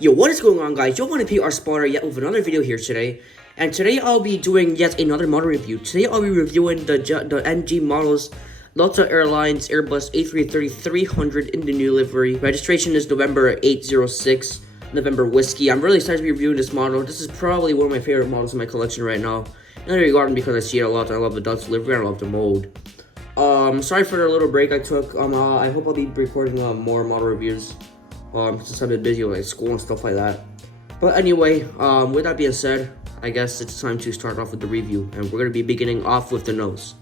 Yo, what is going on, guys? Yo, want to be our spotter yet with another video here today. And today I'll be doing yet another model review. Today I'll be reviewing the NG models, Delta Airlines Airbus A330-300 in the new livery. Registration is November 806, November Whiskey. I'm really excited to be reviewing this model. This is probably one of my favorite models in my collection right now. Not regarding because I see it a lot. I love the Delta livery and I love the mold. Sorry for the little break I took. I hope I'll be recording more model reviews. Since I've been busy with like school and stuff like that. But anyway, with that being said, I guess it's time to start off with the review, and we're gonna be beginning off with the nose.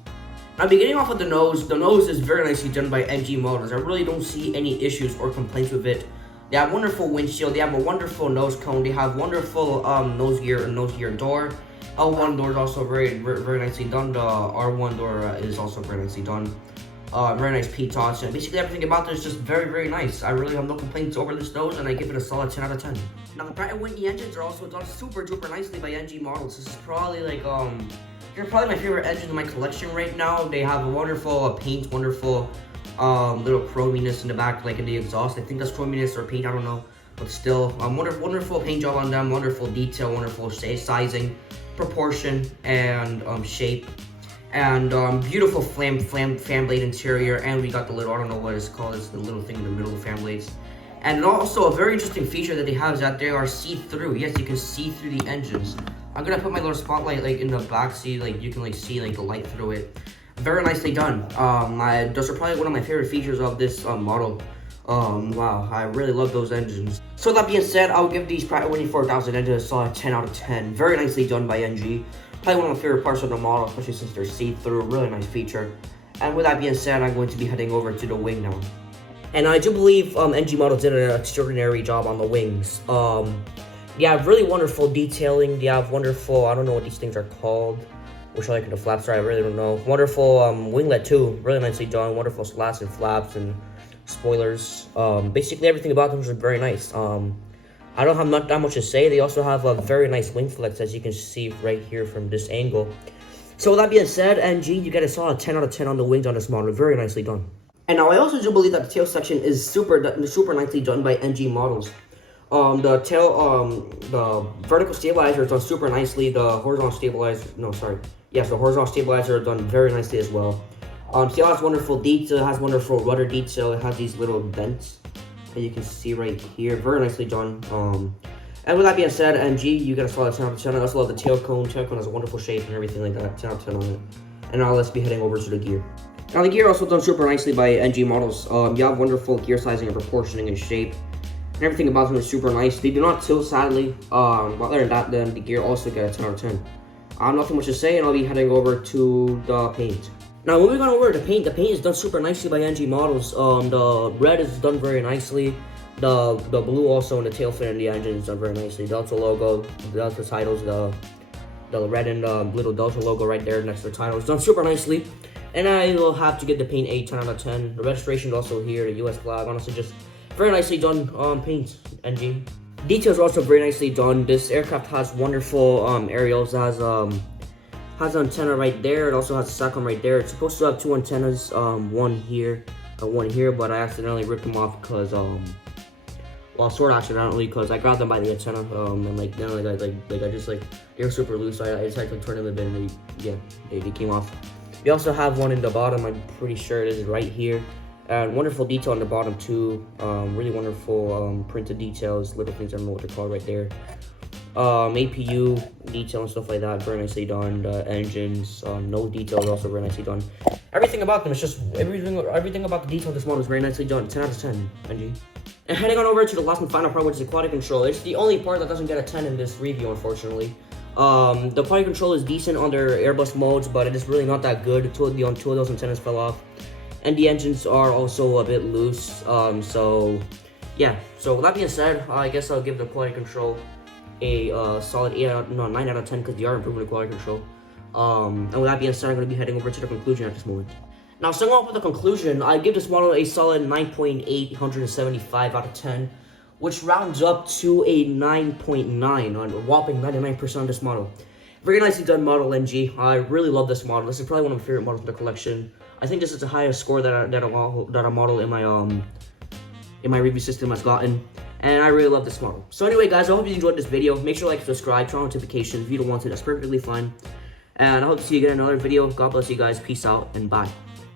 I'm beginning off with the nose. The nose is very nicely done by NG Models. I really don't see any issues or complaints with it. They have wonderful windshield. They have a wonderful nose cone. They have wonderful nose gear door. L1 door is also very nicely done. The R1 door is also very nicely done. Very nice P-touch, and basically everything about this is just very nice. I really have no complaints over this nose, and I give it a solid 10 out of 10. Now the Pratt & Whitney engines are also done super duper nicely by NG Models. This is probably like they're probably my favorite engines in my collection right now. They have a wonderful paint, wonderful little chrominess in the back, like in the exhaust. I think that's chrominess or paint, I don't know, but still, wonderful paint job on them, wonderful detail, wonderful sizing, proportion, and shape. And beautiful fan blade interior, and we got the little, I don't know what it's called, it's the little thing in the middle of fan blades. And also a very interesting feature that they have is that they are see-through. Yes, you can see through the engines. I'm gonna put my little spotlight like in the back seat, like you can like see like the light through it. Very nicely done. Those are probably one of my favorite features of this model. Wow, I really love those engines. So that being said, I'll give these Pratt & Whitney 4000 engines a solid 10 out of 10. Very nicely done by NG. Probably one of my favorite parts of the model, especially since they're see-through. Really nice feature. And with that being said, I'm going to be heading over to the wing now. And I do believe NG Models did an extraordinary job on the wings. They have really wonderful detailing. They have wonderful, I don't know what these things are called. Which are like the flaps are, I really don't know. Wonderful winglet too, really nicely done. Wonderful slats and flaps and spoilers. Basically everything about them is very nice. I don't have not that much to say. They also have a very nice wing flex, as you can see right here from this angle. So with that being said, NG, you get a solid 10 out of 10 on the wings on this model. Very nicely done. And now I also do believe that the tail section is super nicely done by NG Models. The vertical stabilizer is done super nicely. The horizontal stabilizer, the horizontal stabilizer is done very nicely as well. Tail has wonderful detail. It has wonderful rudder detail. It has these little vents that you can see right here. Very nicely done. And with that being said, NG, you get a solid 10 out of 10. I also love the tail cone. Tail cone has a wonderful shape and everything like that. 10 out of 10 on it. And now let's be heading over to the gear. Now the gear also done super nicely by NG Models. You have wonderful gear sizing and proportioning and shape. And everything about them is super nice. They do not tilt, sadly. Other than that, then the gear also get a 10 out of 10. Nothing much to say, and I'll be heading over to the paint. Now moving on over to the paint is done super nicely by NG Models. The red is done very nicely. The blue also in the tail fin and the engine is done very nicely. Delta logo, the Delta titles, the red and the little Delta logo right there next to the title is done super nicely. And I will have to give the paint a 10 out of 10. The registration is also here, the US flag. Honestly, just very nicely done paint, NG. Details are also very nicely done. This aircraft has wonderful aerials. It has an antenna right there. It also has a SATCOM right there. It's supposed to have two antennas, one here, but I accidentally ripped them off because well, sort of accidentally, because I grabbed them by the antenna, and like then I just they were super loose. So I just had to turn them a bit, and they came off. We also have one in the bottom. I'm pretty sure it is right here. And wonderful detail on the bottom too. Really wonderful printed details, little things I don't know what they're called right there. APU detail and stuff like that, very nicely done. The engines, nose details also very nicely done. Everything about them is just everything about the detail of this model is very nicely done. 10 out of 10, NG. And heading on over to the last and final part, which is the quality control. It's the only part that doesn't get a 10 in this review, unfortunately. The quality control is decent on their Airbus modes, but it is really not that good. Two of those antennas fell off. And the engines are also a bit loose, so yeah. So with that being said, I guess I'll give the quality control a solid 9 out of 10 because they are improving the quality control. And with that being said, I'm going to be heading over to the conclusion at this moment. Now, starting off with the conclusion, I give this model a solid 9.875 out of 10, which rounds up to a 9.9 on a whopping 99% of this model. Very nicely done model, NG. I really love this model. This is probably one of my favorite models in the collection. I think this is the highest score that a model in my review system has gotten. and I really love this model. So anyway, guys, I hope you enjoyed this video. Make sure to like and subscribe, turn on notifications. If you don't want to, that's perfectly fine. And I hope to see you again in another video. God bless you guys. Peace out and bye.